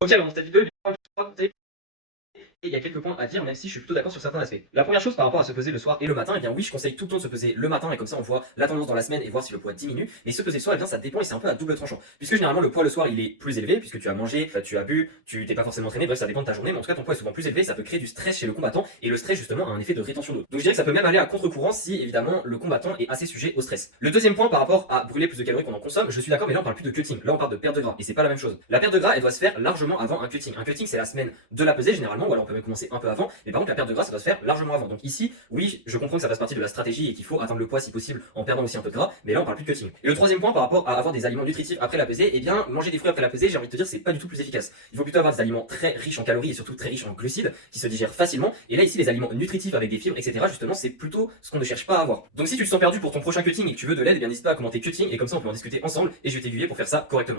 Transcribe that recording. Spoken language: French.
Ok, alors dans cette vidéo, et il y a quelques points à dire, même si je suis plutôt d'accord sur certains aspects. La première chose par rapport à se peser le soir et le matin, eh bien oui, je conseille tout le temps de se peser le matin et comme ça on voit la tendance dans la semaine et voir si le poids diminue. Mais se peser le soir, eh bien ça dépend et c'est un peu à double tranchant. Puisque généralement le poids le soir il est plus élevé, puisque tu as mangé, tu as bu, tu t'es pas forcément entraîné, bref ça dépend de ta journée, mais en tout cas ton poids est souvent plus élevé, ça peut créer du stress chez le combattant et le stress justement a un effet de rétention d'eau. Donc je dirais que ça peut même aller à contre-courant si évidemment le combattant est assez sujet au stress. Le deuxième point par rapport à brûler plus de calories qu'on en consomme, je suis d'accord, mais là on parle plus de cutting, là on parle de perte de gras et c'est pas la même chose. La perte de gras elle doit se faire largement avant un cutting. Un cutting c'est la semaine de la pesée généralement, ou alors on peut même commencer un peu avant, mais par contre la perte de gras ça doit se faire largement avant. Donc ici, oui, je comprends que ça fasse partie de la stratégie et qu'il faut atteindre le poids si possible en perdant aussi un peu de gras, mais là on parle plus de cutting. Et le troisième point par rapport à avoir des aliments nutritifs après la pesée, eh bien manger des fruits après la pesée, j'ai envie de te dire c'est pas du tout plus efficace. Il faut plutôt avoir des aliments très riches en calories et surtout très riches en glucides qui se digèrent facilement. Et là ici les aliments nutritifs avec des fibres, etc. justement c'est plutôt ce qu'on ne cherche pas à avoir. Donc si tu te sens perdu pour ton prochain cutting et que tu veux de l'aide, eh bien n'hésite pas à commenter cutting et comme ça on peut en discuter ensemble et je vais t'aiguiller pour faire ça correctement.